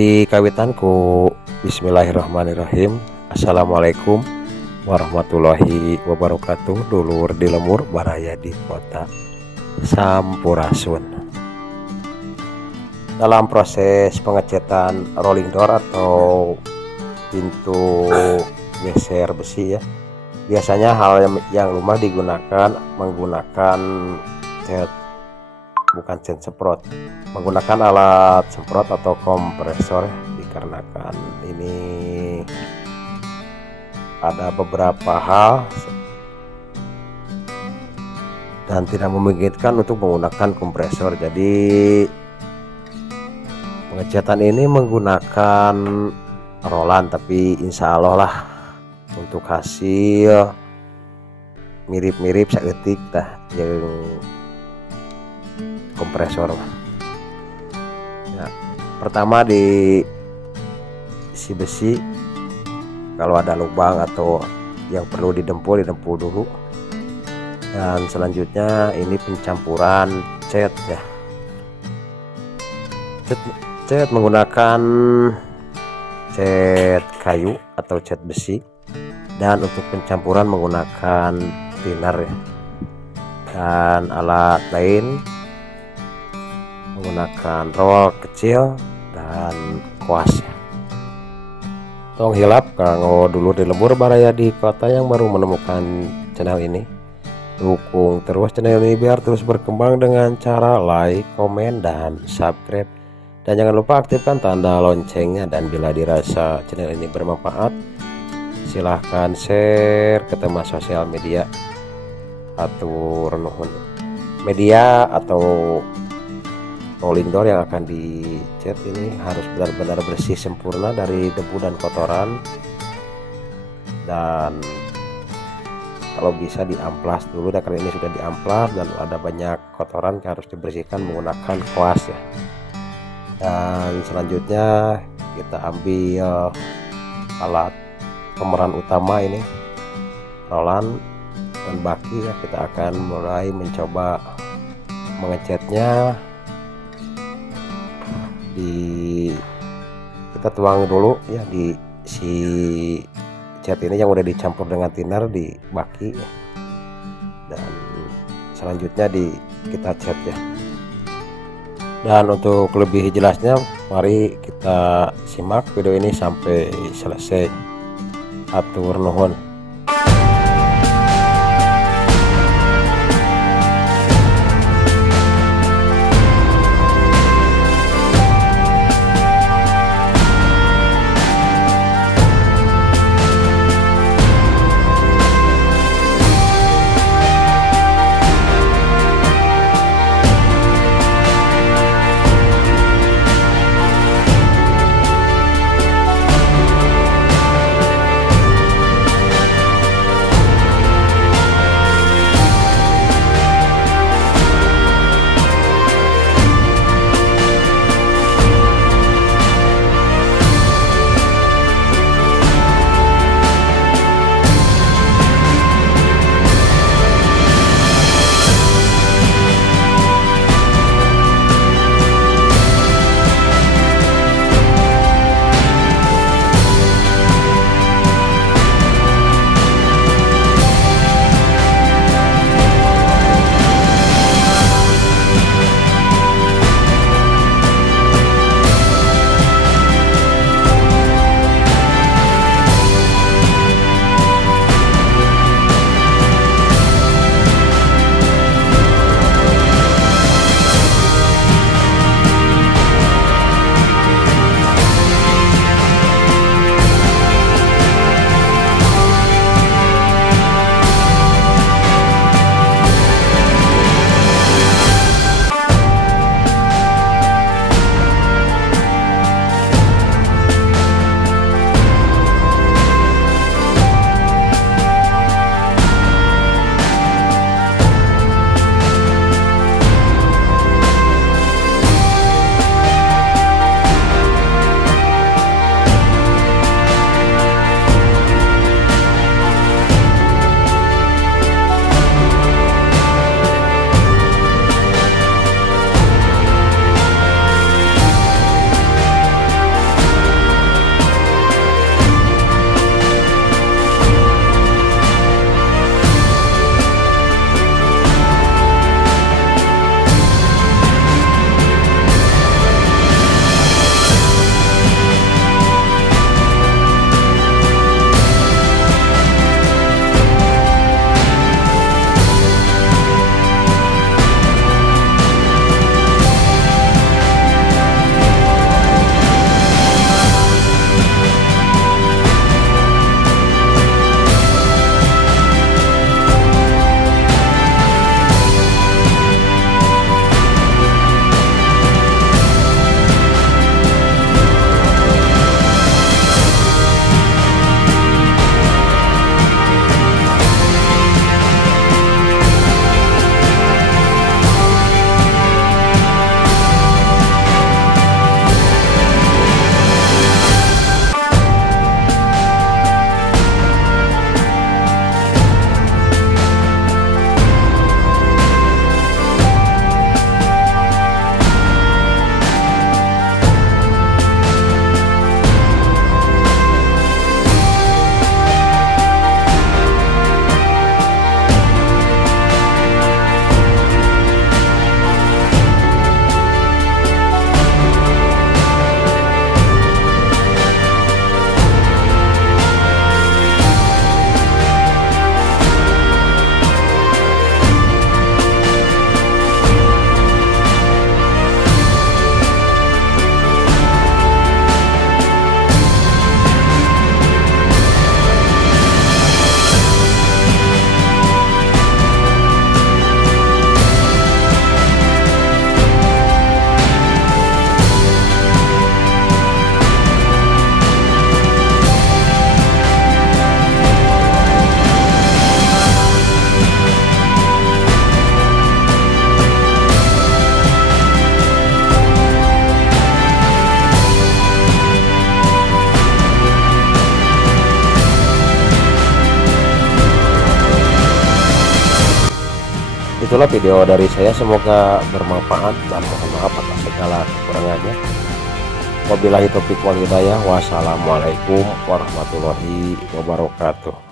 Di kawitanku bismillahirrahmanirrahim. Assalamualaikum warahmatullahi wabarakatuh. Dulur di lemur baraya di kota Sampurasun. Dalam proses pengecetan rolling door atau pintu geser besi ya, biasanya hal yang lumrah digunakan menggunakan cat semprot, menggunakan alat semprot atau kompresor, dikarenakan ini ada beberapa hal dan tidak memungkinkan untuk menggunakan kompresor. Jadi pengecatan ini menggunakan rolan, tapi insya Allah lah untuk hasil mirip-mirip saeutik tah yang kompresor. Ya, pertama di si besi, kalau ada lubang atau yang perlu didempul dulu, dan selanjutnya ini pencampuran cat ya. Cat menggunakan cat kayu atau cat besi, dan untuk pencampuran menggunakan thinner ya, dan alat lain menggunakan roll kecil dan kuas ya. Tong hilap kanggo dulur di lembur baraya di kota yang baru menemukan channel ini, dukung terus channel ini biar terus berkembang dengan cara like, komen, dan subscribe, dan jangan lupa aktifkan tanda loncengnya. Dan bila dirasa channel ini bermanfaat, silahkan share ke teman sosial media atau nuhun. Media atau rolling door yang akan dicat ini harus benar-benar bersih sempurna dari debu dan kotoran, dan kalau bisa diamplas dulu. Dan karena ini sudah diamplas dan ada banyak kotoran, harus dibersihkan menggunakan kuas ya. Dan selanjutnya kita ambil alat pemeran utama ini, rolan dan baki ya. Kita akan mulai mencoba mengecatnya. Kita tuang dulu ya di si cat ini yang udah dicampur dengan thinner di baki ya. Dan selanjutnya kita cat ya. Dan untuk lebih jelasnya, mari kita simak video ini sampai selesai. Atur nuhun. itulah video dari saya, semoga bermanfaat dan mohon maaf atas segala kekurangannya. Wabillahi taufiq wal hidayah. Wassalamualaikum warahmatullahi wabarakatuh.